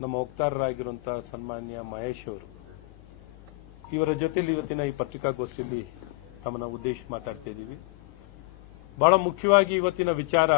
ನಮ್ಮ ವಕ್ತಾರರಾಗಿರುವಂಥ ಸನ್ಮಾನ್ಯ ಮಹೇಶ್ ಅವರು. ಇವರ ಜೊತೆಯಲ್ಲಿ ಇವತ್ತಿನ ಈ ಪತ್ರಿಕಾಗೋಷ್ಠಿಯಲ್ಲಿ ತಮ್ಮನ್ನ ಉದ್ದೇಶ ಮಾತಾಡ್ತಾ ಇದ್ದೀವಿ. ಬಹಳ ಮುಖ್ಯವಾಗಿ ಇವತ್ತಿನ ವಿಚಾರ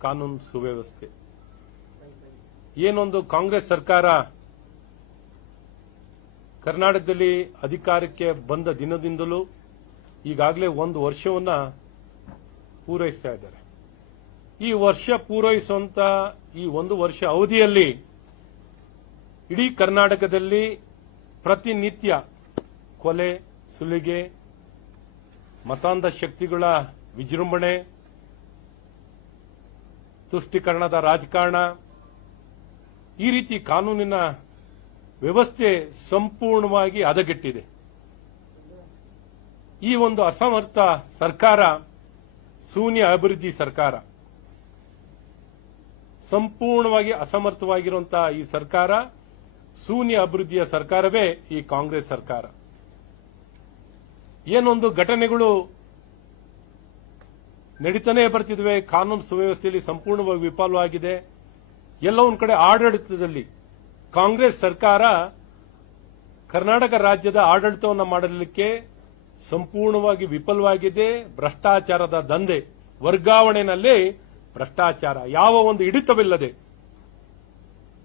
ಕಾನೂನು ಸುವ್ಯವಸ್ಥೆ. ಏನೊಂದು ಕಾಂಗ್ರೆಸ್ ಸರ್ಕಾರ ಕರ್ನಾಟಕದಲ್ಲಿ ಅಧಿಕಾರಕ್ಕೆ ಬಂದ ದಿನದಿಂದಲೂ ಈಗಾಗಲೇ ಒಂದು ವರ್ಷವನ್ನ ಪೂರೈಸ್ತಾ ಇದ್ದಾರೆ. ಈ ವರ್ಷ ಪೂರೈಸುವಂತ ಈ ಒಂದು ವರ್ಷ ಅವಧಿಯಲ್ಲಿ ಇಡೀ ಕರ್ನಾಟಕದಲ್ಲಿ ಪ್ರತಿನಿತ್ಯ ಕೊಲೆ, ಸುಲಿಗೆ, ಮತಾಂಧ ಶಕ್ತಿಗಳ ವಿಜೃಂಭಣೆ, ತುಷ್ಟೀಕರಣದ ರಾಜಕಾರಣ, ಈ ರೀತಿ ಕಾನೂನಿನ ವ್ಯವಸ್ಥೆ ಸಂಪೂರ್ಣವಾಗಿ ಹದಗೆಟ್ಟಿದೆ. ಈ ಒಂದು ಅಸಮರ್ಥ ಸರ್ಕಾರ, ಶೂನ್ಯ ಅಭಿವೃದ್ಧಿ ಸರ್ಕಾರ ಸಂಪೂರ್ಣವಾಗಿ ಅಸಮರ್ಥವಾಗಿರುವಂತಹ ಈ ಸರ್ಕಾರ, ಶೂನ್ಯ ಅಭಿವೃದ್ಧಿಯ ಸರ್ಕಾರವೇ ಈ ಕಾಂಗ್ರೆಸ್ ಸರ್ಕಾರ. ಏನೊಂದು ಘಟನೆಗಳು ನಡೀತಾನೆ ಬರ್ತಿದ್ವೆ, ಕಾನೂನು ಸುವ್ಯವಸ್ಥೆಯಲ್ಲಿ ಸಂಪೂರ್ಣವಾಗಿ ವಿಫಲವಾಗಿದೆ. ಎಲ್ಲ ಒಂದು ಕಡೆ ಆಡಳಿತದಲ್ಲಿ ಕಾಂಗ್ರೆಸ್ ಸರ್ಕಾರ ಕರ್ನಾಟಕ ರಾಜ್ಯದ ಆಡಳಿತವನ್ನು ಮಾಡಲಿಕ್ಕೆ ಸಂಪೂರ್ಣವಾಗಿ ವಿಫಲವಾಗಿದೆ. ಭ್ರಷ್ಟಾಚಾರದ ದಂಧೆ, ವರ್ಗಾವಣೆನಲ್ಲಿ ಭ್ರಷ್ಟಾಚಾರ, ಯಾವ ಒಂದು ಹಿಡಿತವಿಲ್ಲದೆ.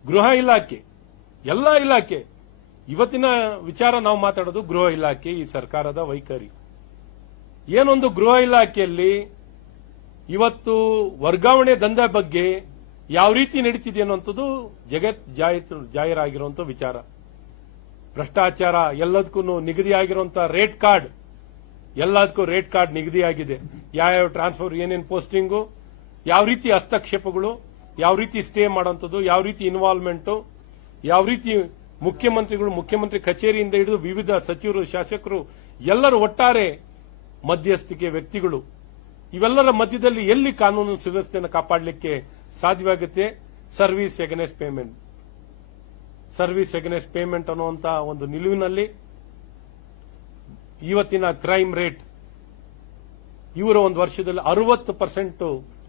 ಗೃಹ ಇಲಾಖೆ, ಎಲ್ಲ ಇಲಾಖೆ. ಇವತ್ತಿನ ವಿಚಾರ ನಾವು ಮಾತಾಡೋದು ಗೃಹ ಇಲಾಖೆ, ಈ ಸರ್ಕಾರದ ವೈಖರಿ. ಏನೊಂದು ಗೃಹ ಇಲಾಖೆಯಲ್ಲಿ ಇವತ್ತು ವರ್ಗಾವಣೆ ದಂಧೆ ಬಗ್ಗೆ ಯಾವ ರೀತಿ ನಡೀತಿದೆ ಅನ್ನುವಂಥದ್ದು ಜಗತ್ ಜಾಹಿರ್ ಜಾಹೀರಾಗಿರುವಂತ ವಿಚಾರ. ಭ್ರಷ್ಟಾಚಾರ ಎಲ್ಲದಕ್ಕೂ ನಿಗದಿಯಾಗಿರುವಂತಹ ರೇಟ್ ಕಾರ್ಡ್, ಎಲ್ಲದಕ್ಕೂ ರೇಟ್ ಕಾರ್ಡ್ ನಿಗದಿಯಾಗಿದೆ. ಯಾವ್ಯಾವ ಟ್ರಾನ್ಸ್ಫರ್, ಏನೇನು ಪೋಸ್ಟಿಂಗು ಯಾವ ರೀತಿ ಹಸ್ತಕ್ಷೇಪಗಳು, ಯಾವ ರೀತಿ ಸ್ಟೇ ಮಾಡುವಂಥದ್ದು, ಯಾವ ರೀತಿ ಇನ್ವಾಲ್ವ್ಮೆಂಟ್ ಯಾವ ರೀತಿ ಮುಖ್ಯಮಂತ್ರಿಗಳು, ಮುಖ್ಯಮಂತ್ರಿ ಕಚೇರಿಯಿಂದ ಹಿಡಿದು ವಿವಿಧ ಸಚಿವರು, ಶಾಸಕರು, ಎಲ್ಲರೂ ಒಟ್ಟಾರೆ ಮಧ್ಯಸ್ಥಿಕೆ ವ್ಯಕ್ತಿಗಳು. ಇವೆಲ್ಲರ ಮಧ್ಯದಲ್ಲಿ ಎಲ್ಲಿ ಕಾನೂನು ಸುವ್ಯವಸ್ಥೆಯನ್ನು ಕಾಪಾಡಲಿಕ್ಕೆ ಸಾಧ್ಯವಾಗುತ್ತೆ? Service against payment service against payment ಅನ್ನುವಂತಹ ಒಂದು ನಿಲುವಿನಲ್ಲಿ ಇವತ್ತಿನ ಕ್ರೈಮ್ ರೇಟ್ ಇವರ ಒಂದು ವರ್ಷದಲ್ಲಿ ಅರವತ್ತು ಪರ್ಸೆಂಟ್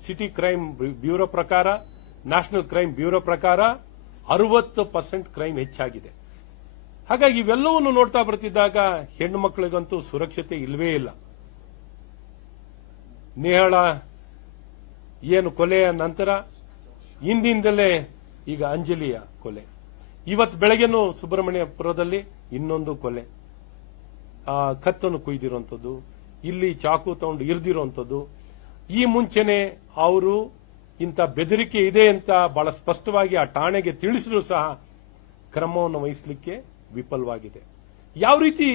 ಸಿಟಿ ಕ್ರೈಮ್ ಬ್ಯೂರೋ ಪ್ರಕಾರ, ನ್ಯಾಷನಲ್ ಕ್ರೈಮ್ ಬ್ಯೂರೋ ಪ್ರಕಾರ ಅರವತ್ತು ಪರ್ಸೆಂಟ್ ಕ್ರೈಮ್ ಹೆಚ್ಚಾಗಿದೆ. ಹಾಗಾಗಿ ಇವೆಲ್ಲವನ್ನು ನೋಡ್ತಾ ಬರ್ತಿದ್ದಾಗ ಹೆಣ್ಣು ಮಕ್ಕಳಿಗಂತೂ ಸುರಕ್ಷತೆ ಇಲ್ಲವೇ ಇಲ್ಲ. ನೇಹಳ, ಏನು ಕೊಲೆಯ ನಂತರ ಹಿಂದಿಂದಲೇ ಈಗ ಅಂಜಲಿಯ ಕೊಲೆ. ಇವತ್ತು ಬೆಳಗ್ಗೆನೂ ಸುಬ್ರಹ್ಮಣ್ಯಪುರದಲ್ಲಿ ಇನ್ನೊಂದು ಕೊಲೆ. ಕತ್ತನ್ನು ಕುಯ್ದಿರುವಂಥದ್ದು, ಇಲ್ಲಿ ಚಾಕು ತಗೊಂಡು ಇರಿದಿರುವಂಥದ್ದು ಈ ಮುಂಚೆನೆ ಅವರು ಇಂಥ ಬೆದರಿಕೆ ಇದೆ ಅಂತ ಬಹಳ ಸ್ಪಷ್ಟವಾಗಿ ಆ ಠಾಣೆಗೆ ತಿಳಿಸಿದ್ರು ಸಹ ಕ್ರಮವನ್ನು ವಹಿಸಲಿಕ್ಕೆ ವಿಫಲವಾಗಿದೆ. ಯಾವ ರೀತಿ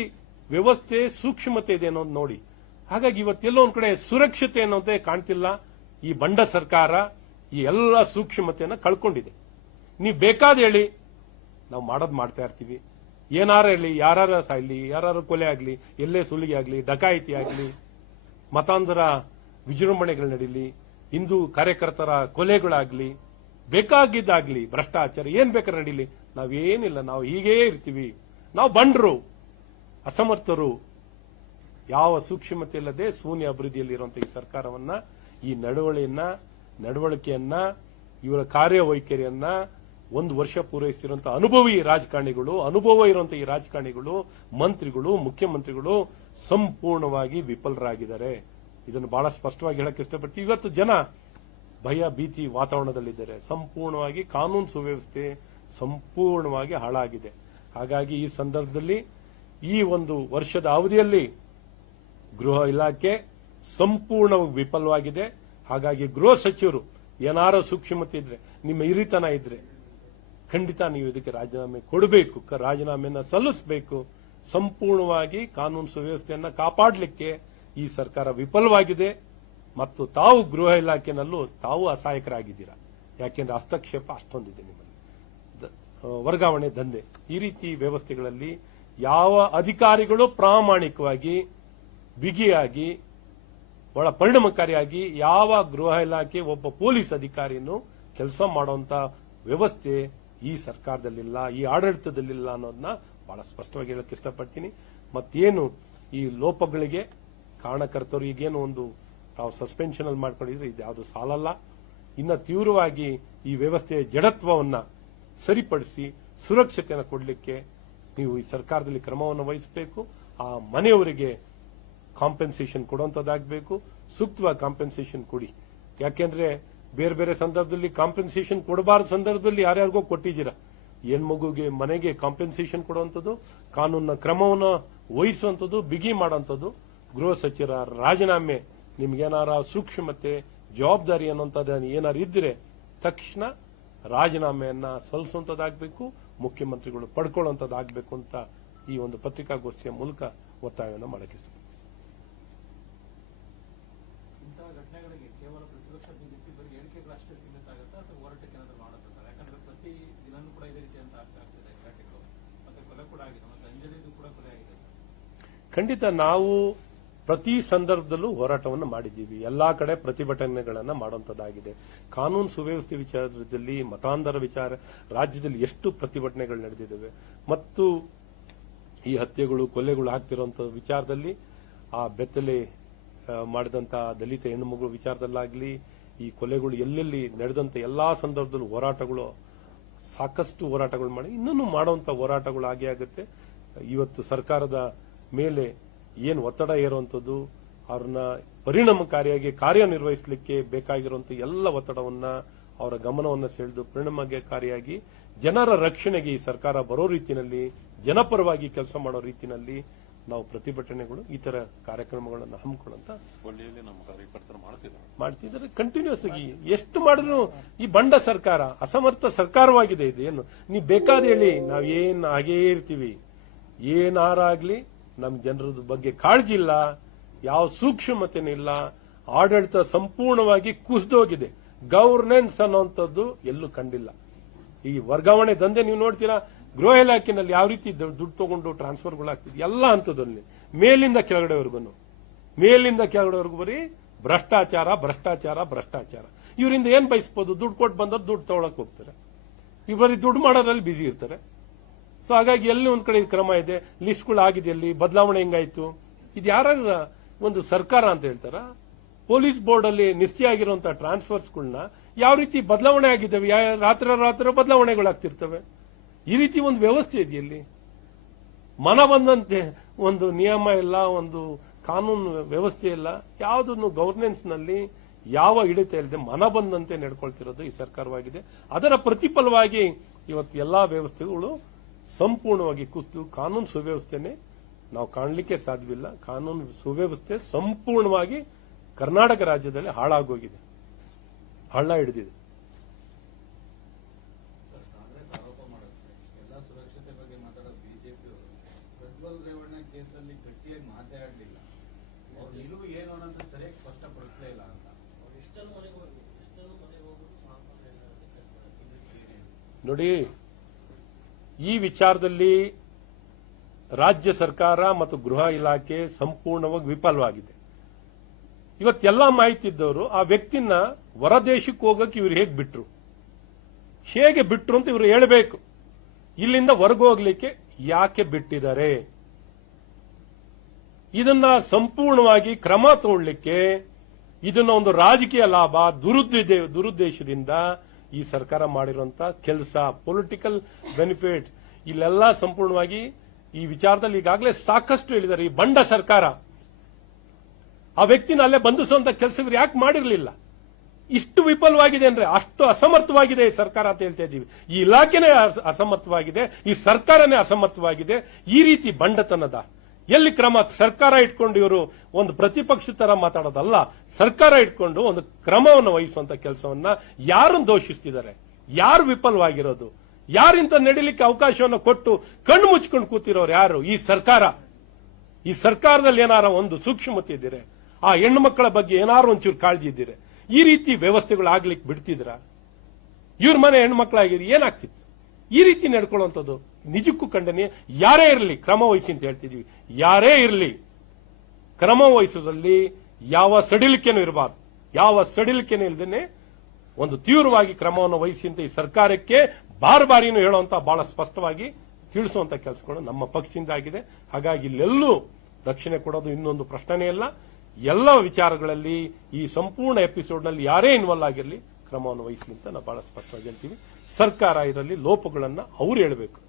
ವ್ಯವಸ್ಥೆ, ಸೂಕ್ಷ್ಮತೆ ಇದೆ ಅನ್ನೋದು ನೋಡಿ. ಹಾಗಾಗಿ ಇವತ್ತೆಲ್ಲೋ ಒಂದ್ ಕಡೆ ಸುರಕ್ಷತೆ ಅನ್ನೋದೇ ಕಾಣ್ತಿಲ್ಲ. ಈ ಬಂಡ ಸರ್ಕಾರ ಈ ಎಲ್ಲ ಸೂಕ್ಷ್ಮತೆಯನ್ನು ಕಳ್ಕೊಂಡಿದೆ. ನೀವು ಬೇಕಾದ ಹೇಳಿ, ನಾವು ಮಾಡೋದು ಮಾಡ್ತಾ ಇರ್ತೀವಿ. ಏನಾರ ಹೇಳಿ ಯಾರು ಸಾಯ್ಲಿ ಯಾರು ಕೊಲೆ ಆಗಲಿ, ಎಲ್ಲೇ ಸುಲಿಗೆ ಆಗಲಿ, ಡಕಾಯಿತಿ ಆಗಲಿ ಮತಾಂಧರ ವಿಜೃಂಭಣೆಗಳು ನಡೀಲಿ, ಹಿಂದೂ ಕಾರ್ಯಕರ್ತರ ಕೊಲೆಗಳಾಗ್ಲಿ, ಬೇಕಾಗಿದ್ದಾಗ್ಲಿ ಭ್ರಷ್ಟಾಚಾರ, ಏನ್ ಬೇಕಾದ್ರೆ ನಡೀಲಿ. ನಾವೇನಿಲ್ಲ, ನಾವು ಹೀಗೇ ಇರ್ತೀವಿ. ನಾವು ಬಂಡ್ರು, ಅಸಮರ್ಥರು. ಯಾವ ಸೂಕ್ಷ್ಮತೆ ಇಲ್ಲದೆ ಶೂನ್ಯ ಅಭಿವೃದ್ಧಿಯಲ್ಲಿರುವಂತಹ ಈ ಸರ್ಕಾರವನ್ನ, ಈ ನಡವಳಿಯನ್ನ, ನಡವಳಿಕೆಯನ್ನ, ಇವರ ಕಾರ್ಯವೈಖರಿಯನ್ನ ಒಂದು ವರ್ಷ ಪೂರೈಸಿರುವಂತಹ ಅನುಭವಿ ರಾಜಕಾರಣಿಗಳು, ಅನುಭವ ಇರುವಂತಹ ಈ ರಾಜಕಾರಣಿಗಳು, ಮಂತ್ರಿಗಳು, ಮುಖ್ಯಮಂತ್ರಿಗಳು ಸಂಪೂರ್ಣವಾಗಿ ವಿಫಲರಾಗಿದ್ದಾರೆ. ಇದನ್ನು ಬಹಳ ಸ್ಪಷ್ಟವಾಗಿ ಹೇಳಕ್ಕೆ ಇಷ್ಟಪಡ್ತೀವಿ ಇವತ್ತು ಜನ ಭಯ, ಭೀತಿ ವಾತಾವರಣದಲ್ಲಿದ್ದಾರೆ. ಸಂಪೂರ್ಣವಾಗಿ ಕಾನೂನು ಸುವ್ಯವಸ್ಥೆ ಸಂಪೂರ್ಣವಾಗಿ ಹಾಳಾಗಿದೆ. ಹಾಗಾಗಿ ಈ ಸಂದರ್ಭದಲ್ಲಿ ಈ ಒಂದು ವರ್ಷದ ಅವಧಿಯಲ್ಲಿ ಗೃಹ ಇಲಾಖೆ ಸಂಪೂರ್ಣವಾಗಿ ವಿಫಲವಾಗಿದೆ. ಹಾಗಾಗಿ ಗೃಹ ಸಚಿವರು ಏನಾರ ಸೂಕ್ಷ್ಮತೆ ಇದ್ರೆ, ನಿಮ್ಮ ಹಿರಿತನ ಇದ್ರೆ ಖಂಡಿತ ನೀವು ಇದಕ್ಕೆ ರಾಜೀನಾಮೆ ಕೊಡಬೇಕು. ರಾಜೀನಾಮೆಯನ್ನ ಸಲ್ಲಿಸಬೇಕು. ಸಂಪೂರ್ಣವಾಗಿ ಕಾನೂನು ಸುವ್ಯವಸ್ಥೆಯನ್ನ ಕಾಪಾಡಲಿಕ್ಕೆ ಈ ಸರ್ಕಾರ ವಿಫಲವಾಗಿದೆ ಮತ್ತು ತಾವು ಗೃಹ ಇಲಾಖೆನಲ್ಲೂ ತಾವು ಅಸಹಾಯಕರಾಗಿದ್ದೀರಾ? ಯಾಕೆಂದ್ರೆ ಹಸ್ತಕ್ಷೇಪ ಅಷ್ಟೊಂದಿದೆ ನಿಮ್ಮಲ್ಲಿ. ವರ್ಗಾವಣೆ ದಂಧೆ. ಈ ರೀತಿ ವ್ಯವಸ್ಥೆಗಳಲ್ಲಿ ಯಾವ ಅಧಿಕಾರಿಗಳು ಪ್ರಾಮಾಣಿಕವಾಗಿ ಬಿಗಿಯಾಗಿ ಬಹಳ ಪರಿಣಾಮಕಾರಿಯಾಗಿ ಯಾವ ಗೃಹ ಇಲಾಖೆ, ಒಬ್ಬ ಪೊಲೀಸ್ ಅಧಿಕಾರಿಯನ್ನು ಕೆಲಸ ಮಾಡುವಂತ ವ್ಯವಸ್ಥೆ ಈ ಸರ್ಕಾರದಲ್ಲಿಲ್ಲ, ಈ ಆಡಳಿತದಲ್ಲಿಲ್ಲ ಅನ್ನೋದನ್ನ ಬಹಳ ಸ್ಪಷ್ಟವಾಗಿ ಹೇಳಕ್ ಇಷ್ಟಪಡ್ತೀನಿ. ಮತ್ತೇನು ಈ ಲೋಪಗಳಿಗೆ ಕಾರಣಕರ್ತರು ಈಗೇನು ಒಂದು ತಾವು ಸಸ್ಪೆನ್ಷನ್ ಅಲ್ಲಿ ಮಾಡ್ಕೊಂಡಿದ್ರೆ ಇದು ಯಾವುದು ಸಾಲಲ್ಲ. ಇನ್ನ ತೀವ್ರವಾಗಿ ಈ ವ್ಯವಸ್ಥೆಯ ಜಡತ್ವವನ್ನ ಸರಿಪಡಿಸಿ ಸುರಕ್ಷತೆಯನ್ನು ಕೊಡಲಿಕ್ಕೆ ನೀವು ಈ ಸರ್ಕಾರದಲ್ಲಿ ಕ್ರಮವನ್ನು ವಹಿಸಬೇಕು. ಆ ಮನೆಯವರಿಗೆ ಕಾಂಪೆನ್ಸೇಷನ್ ಕೊಡುವಂತದ್ದಾಗಬೇಕು. ಸೂಕ್ತವಾಗಿ ಕಾಂಪೆನ್ಸೇಷನ್ ಕೊಡಿ. ಯಾಕೆಂದ್ರೆ ಬೇರೆ ಬೇರೆ ಸಂದರ್ಭದಲ್ಲಿ ಕಾಂಪೆನ್ಸೇಷನ್ ಕೊಡಬಾರದ ಸಂದರ್ಭದಲ್ಲಿ ಯಾರ್ಯಾರಿಗೋ ಕೊಟ್ಟಿದ್ದೀರಾ. ಹೆಣ್ಮಗುಗೆ ಮನೆಗೆ ಕಾಂಪೆನ್ಸೇಷನ್ ಕೊಡುವಂಥದ್ದು ಕಾನೂನಿನ ಕ್ರಮವನ್ನು ವಹಿಸುವಂಥದ್ದು, ಬಿಗಿ ಮಾಡುವಂಥದ್ದು. ಗೃಹ ಸಚಿವರ ರಾಜೀನಾಮೆ ನಿಮ್ಗೇನಾರ ಸೂಕ್ಷ್ಮತೆ ಜವಾಬ್ದಾರಿ ಅನ್ನುವಂಥದ್ದು ಏನಾರು ಇದ್ರೆ ತಕ್ಷಣ ರಾಜೀನಾಮೆಯನ್ನ ಸಲ್ಲಿಸುವಂಥದ್ದಾಗಬೇಕು ಮುಖ್ಯಮಂತ್ರಿಗಳು ಪಡ್ಕೊಳ್ಳುವಂಥದ್ದಾಗಬೇಕು ಅಂತ ಈ ಒಂದು ಪತ್ರಿಕಾಗೋಷ್ಠಿಯ ಮೂಲಕ ಒತ್ತಾಯವನ್ನು ಮಾಡಕ್ಕೆ ಖಂಡಿತ ನಾವು ಪ್ರತಿ ಸಂದರ್ಭದಲ್ಲೂ ಹೋರಾಟವನ್ನು ಮಾಡಿದ್ದೀವಿ. ಎಲ್ಲಾ ಕಡೆ ಪ್ರತಿಭಟನೆಗಳನ್ನು ಮಾಡುವಂತದ್ದಾಗಿದೆ ಕಾನೂನು ಸುವ್ಯವಸ್ಥೆ ವಿಚಾರದಲ್ಲಿ ಮತಾಂಧರ ವಿಚಾರ, ರಾಜ್ಯದಲ್ಲಿ ಎಷ್ಟು ಪ್ರತಿಭಟನೆಗಳು ನಡೆದಿದ್ದಾವೆ. ಮತ್ತು ಈ ಹತ್ಯೆಗಳು, ಕೊಲೆಗಳು ಆಗ್ತಿರುವಂತ ವಿಚಾರದಲ್ಲಿ, ಆ ಬೆತ್ತಲೆ ಮಾಡಿದಂತ ದಲಿತ ಹೆಣ್ಣುಮಗಳು ವಿಚಾರದಲ್ಲಾಗಲಿ, ಈ ಕೊಲೆಗಳು ಎಲ್ಲೆಲ್ಲಿ ನಡೆದಂತ ಎಲ್ಲಾ ಸಂದರ್ಭದಲ್ಲೂ ಹೋರಾಟಗಳು, ಸಾಕಷ್ಟು ಹೋರಾಟಗಳು ಮಾಡಿ, ಇನ್ನೂ ಮಾಡುವಂತ ಹೋರಾಟಗಳು ಆಗೇ ಆಗುತ್ತೆ. ಇವತ್ತು ಸರ್ಕಾರದ ಮೇಲೆ ಏನು ಒತ್ತಡ ಏರುವಂಥದ್ದು ಅವ್ರನ್ನ ಪರಿಣಾಮಕಾರಿಯಾಗಿ ಕಾರ್ಯನಿರ್ವಹಿಸಲಿಕ್ಕೆ ಬೇಕಾಗಿರುವಂತಹ ಎಲ್ಲ ಒತ್ತಡವನ್ನ ಅವರ ಗಮನವನ್ನ ಸೆಳೆದು ಪರಿಣಾಮಕಾರಿಯಾಗಿ ಜನರ ರಕ್ಷಣೆಗೆ ಈ ಸರ್ಕಾರ ಬರೋ ರೀತಿಯಲ್ಲಿ ಜನಪರವಾಗಿ ಕೆಲಸ ಮಾಡೋ ರೀತಿಯಲ್ಲಿ ನಾವು ಪ್ರತಿಭಟನೆಗಳು ಈ ತರ ಕಾರ್ಯಕ್ರಮಗಳನ್ನು ಹಮ್ಮಿಕೊಳ್ಳಂತ ಒಳ್ಳೆಯದೇ ನಮ್ಮ ಕಾರ್ಯಕರ್ತರು ಮಾಡ್ತಿದ್ದಾರೆ. ಕಂಟಿನ್ಯೂಸ್ ಆಗಿ ಎಷ್ಟು ಮಾಡಿದ್ರು ಈ ಬಂಡ ಸರ್ಕಾರ ಅಸಮರ್ಥ ಸರ್ಕಾರವಾಗಿದೆ ಇದು. ಏನು? ನೀವು ಬೇಕಾದ ಹೇಳಿ ನಾವೇನ್ ಏನ್ ಹಾಗೇ ಇರ್ತೀವಿ. ಏನಾರಾಗ್ಲಿ ನಮ್ ಜನರದ ಬಗ್ಗೆ ಕಾಳಜಿ ಇಲ್ಲ, ಯಾವ ಸೂಕ್ಷ್ಮತೆನಿಲ್ಲ ಆಡಳಿತ ಸಂಪೂರ್ಣವಾಗಿ ಕುಸಿದೋಗಿದೆ. ಗವರ್ನೆನ್ಸ್ ಅನ್ನುವಂಥದ್ದು ಎಲ್ಲೂ ಕಂಡಿಲ್ಲ. ಈ ವರ್ಗಾವಣೆ ದಂಧೆ ನೀವು ನೋಡ್ತೀರಾ, ಗೃಹ ಇಲಾಖೆನಲ್ಲಿ ಯಾವ ರೀತಿ ದುಡ್ಡು ದುಡ್ಡು ತಗೊಂಡು ಟ್ರಾನ್ಸ್ಫರ್ಗಳಾಗ್ತಿದೆ ಎಲ್ಲ ಹಂತದಲ್ಲಿ. ಮೇಲಿಂದ ಕೆಳಗಡೆವರೆಗೂ ಮೇಲಿಂದ ಕೆಳಗಡೆವರೆಗೂ ಬರೀ ಭ್ರಷ್ಟಾಚಾರ ಭ್ರಷ್ಟಾಚಾರ ಭ್ರಷ್ಟಾಚಾರ. ಇವರಿಂದ ಏನ್ ಬಯಸ್ಬೋದು? ದುಡ್ಡು ಕೊಟ್ಟು ಬಂದ್ರೆ ದುಡ್ಡು ತಗೊಳಕ್ ಹೋಗ್ತಾರೆ. ಇವರಿ ದುಡ್ಡು ಮಾಡೋದ್ರಲ್ಲಿ ಬಿಸಿ ಇರ್ತಾರೆ. ಸೊ ಹಾಗಾಗಿ ಎಲ್ಲಿ ಒಂದ್ ಕಡೆ ಕ್ರಮ ಇದೆ ಲಿಸ್ಟ್ಗಳು ಆಗಿದೆ ಎಲ್ಲಿ, ಬದಲಾವಣೆ ಹೆಂಗಾಯ್ತು? ಇದು ಯಾರ ಒಂದು ಸರ್ಕಾರ ಅಂತ ಹೇಳ್ತಾರ, ಪೊಲೀಸ್ ಬೋರ್ಡ್ ಅಲ್ಲಿ ನಿಶ್ಚಯ ಟ್ರಾನ್ಸ್ಫರ್ಸ್ಗಳನ್ನ ಯಾವ ರೀತಿ ಬದಲಾವಣೆ ಆಗಿದ್ದಾವೆ ರಾತ್ರ ರಾತ್ರ ಬದಲಾವಣೆಗಳು ಬದಲಾವಣೆಗಳಾಗ್ತಿರ್ತವೆ? ಈ ರೀತಿ ಒಂದು ವ್ಯವಸ್ಥೆ ಇದೆಯಲ್ಲಿ ಮನ ಬಂದಂತೆ ಒಂದು ನಿಯಮ ಇಲ್ಲ, ಒಂದು ಕಾನೂನು ವ್ಯವಸ್ಥೆ ಇಲ್ಲ, ಯಾವುದನ್ನು ಗವರ್ನೆನ್ಸ್ನಲ್ಲಿ ಯಾವ ಹಿಡಿತ ಇಲ್ಲದೆ ಮನ ಬಂದಂತೆ ನಡ್ಕೊಳ್ತಿರೋದು ಈ ಸರ್ಕಾರವಾಗಿದೆ. ಅದರ ಪ್ರತಿಫಲವಾಗಿ ಇವತ್ತು ಎಲ್ಲಾ ವ್ಯವಸ್ಥೆಗಳು ಸಂಪೂರ್ಣವಾಗಿ ಕುಸಿದು ಕಾನೂನು ಸುವ್ಯವಸ್ಥೆನೆ ನಾವು ಕಾಣಲಿಕ್ಕೆ ಸಾಧ್ಯವಿಲ್ಲ. ಕಾನೂನು ಸುವ್ಯವಸ್ಥೆ ಸಂಪೂರ್ಣವಾಗಿ ಕರ್ನಾಟಕ ರಾಜ್ಯದಲ್ಲಿ ಹಾಳಾಗೋಗಿದೆ. ಹಳ್ಳ ಹಿಡಿದಿದೆ. ನೋಡಿ ಈ ವಿಚಾರದಲ್ಲಿ ರಾಜ್ಯ ಸರ್ಕಾರ ಮತ್ತು ಗೃಹ ಇಲಾಖೆ ಸಂಪೂರ್ಣವಾಗಿ ವಿಫಲವಾಗಿದೆ. ಇವತ್ತೆಲ್ಲ ಮಾಹಿತಿ ಇದ್ದವರು ಆ ವ್ಯಕ್ತಿನ ಹೊರದೇಶಕ್ಕೆ ಹೋಗಕ್ಕೆ ಇವ್ರು ಹೇಗೆ ಬಿಟ್ರು? ಹೇಗೆ ಬಿಟ್ರು ಅಂತ ಇವರು ಹೇಳಬೇಕು. ಇಲ್ಲಿಂದ ಹೊರಗೆ ಹೋಗ್ಲಿಕ್ಕೆ ಯಾಕೆ ಬಿಟ್ಟಿದ್ದಾರೆ? ಇದನ್ನ ಸಂಪೂರ್ಣವಾಗಿ ಕ್ರಮ ತಗೊಳ್ಳಿಕ್ಕೆ ಇದನ್ನ ಒಂದು ರಾಜಕೀಯ ಲಾಭ, ದುರುದ್ದೇಶ, ದುರುದ್ದೇಶದಿಂದ ಈ ಸರ್ಕಾರ ಮಾಡಿರುವಂತಹ ಕೆಲಸ ಪೊಲಿಟಿಕಲ್ ಬೆನಿಫಿಟ್ ಇಲ್ಲೆಲ್ಲ ಸಂಪೂರ್ಣವಾಗಿ ಈ ವಿಚಾರದಲ್ಲಿ ಈಗಾಗಲೇ ಸಾಕಷ್ಟು ಹೇಳಿದ್ದಾರೆ. ಈ ಬಂಡ ಸರ್ಕಾರ, ಆ ವ್ಯಕ್ತಿನ ಅಲ್ಲೇ ಬಂಧಿಸುವಂತ ಕೆಲಸ ಇವ್ರು ಯಾಕೆ ಮಾಡಿರಲಿಲ್ಲ? ಇಷ್ಟು ವಿಫಲವಾಗಿದೆ ಅಂದ್ರೆ ಅಷ್ಟು ಅಸಮರ್ಥವಾಗಿದೆ ಈ ಸರ್ಕಾರ ಅಂತ ಹೇಳ್ತಾ ಇದ್ದೀವಿ. ಈ ಇಲಾಖೆನೇ ಅಸ- ಅಸಮರ್ಥವಾಗಿದೆ, ಈ ಸರ್ಕಾರನೇ ಅಸಮರ್ಥವಾಗಿದೆ. ಈ ರೀತಿ ಬಂಡತನದ, ಎಲ್ಲಿ ಕ್ರಮ ಸರ್ಕಾರ ಇಟ್ಕೊಂಡು ಇವರು ಒಂದು ಪ್ರತಿಪಕ್ಷ ತರ ಮಾತಾಡೋದಲ್ಲ, ಸರ್ಕಾರ ಇಟ್ಕೊಂಡು ಒಂದು ಕ್ರಮವನ್ನು ವಹಿಸುವಂತ ಕೆಲಸವನ್ನ ಯಾರನ್ನು ದೋಷಿಸ್ತಿದ್ದಾರೆ? ಯಾರು ವಿಫಲವಾಗಿರೋದು? ಯಾರಿಂತ ನಡೀಲಿಕ್ಕೆ ಅವಕಾಶವನ್ನು ಕೊಟ್ಟು ಕಣ್ಣು ಮುಚ್ಕೊಂಡು ಕೂತಿರೋರು ಯಾರು? ಈ ಸರ್ಕಾರ. ಈ ಸರ್ಕಾರದಲ್ಲಿ ಏನಾರ ಒಂದು ಸೂಕ್ಷ್ಮತೆ ಇದ್ದೀರೆ ಆ ಹೆಣ್ಣು ಮಕ್ಕಳ ಬಗ್ಗೆ ಏನಾರು ಒಂಚೂರು ಕಾಳಜಿ ಇದ್ದೀರೆ ಈ ರೀತಿ ವ್ಯವಸ್ಥೆಗಳು ಆಗ್ಲಿಕ್ಕೆ ಬಿಡ್ತಿದ್ರ? ಇವ್ರ ಮನೆ ಹೆಣ್ಮಕ್ಳಾಗಿರಿ ಏನಾಗ್ತಿತ್ತು? ಈ ರೀತಿ ನಡ್ಕೊಳ್ಳುವಂಥದ್ದು ನಿಜಕ್ಕೂ ಖಂಡನೆ, ಯಾರೇ ಇರಲಿ, ಕ್ರಮ ವಹಿಸಿ ಅಂತ ಹೇಳ್ತಿದೀವಿ. ಯಾರೇ ಇರಲಿ, ಕ್ರಮ ವಹಿಸೋದ್ರಲ್ಲಿ ಯಾವ ಸಡಿಲಿಕೆನೂ ಇರಬಾರ್ದು. ಯಾವ ಸಡಿಲಿಕೆನೂ ಇಲ್ದೇನೆ ಒಂದು ತೀವ್ರವಾಗಿ ಕ್ರಮವನ್ನು ವಹಿಸಿ ಅಂತ ಈ ಸರ್ಕಾರಕ್ಕೆ ಬಾರ್ ಬಾರಿನೂ ಹೇಳುವಂತ ಬಹಳ ಸ್ಪಷ್ಟವಾಗಿ ತಿಳಿಸುವಂತ ಕೆಲಸಗಳು ನಮ್ಮ ಪಕ್ಷದಿಂದ ಆಗಿದೆ. ಹಾಗಾಗಿ ಇಲ್ಲೆಲ್ಲೂ ರಕ್ಷಣೆ ಕೊಡೋದು ಇನ್ನೊಂದು ಪ್ರಶ್ನೆನೇ ಇಲ್ಲ. ಎಲ್ಲ ವಿಚಾರಗಳಲ್ಲಿ ಈ ಸಂಪೂರ್ಣ ಎಪಿಸೋಡ್ನಲ್ಲಿ ಯಾರೇ ಇನ್ವಾಲ್ವ್ ಆಗಿರಲಿ ಕ್ರಮವನ್ನು ವಹಿಸಲಿ ಅಂತ ನಾವು ಬಹಳ ಸ್ಪಷ್ಟವಾಗಿ ಹೇಳ್ತೀವಿ. ಸರ್ಕಾರ ಇದರಲ್ಲಿ ಲೋಪಗಳನ್ನು ಅವ್ರು ಹೇಳಬೇಕು.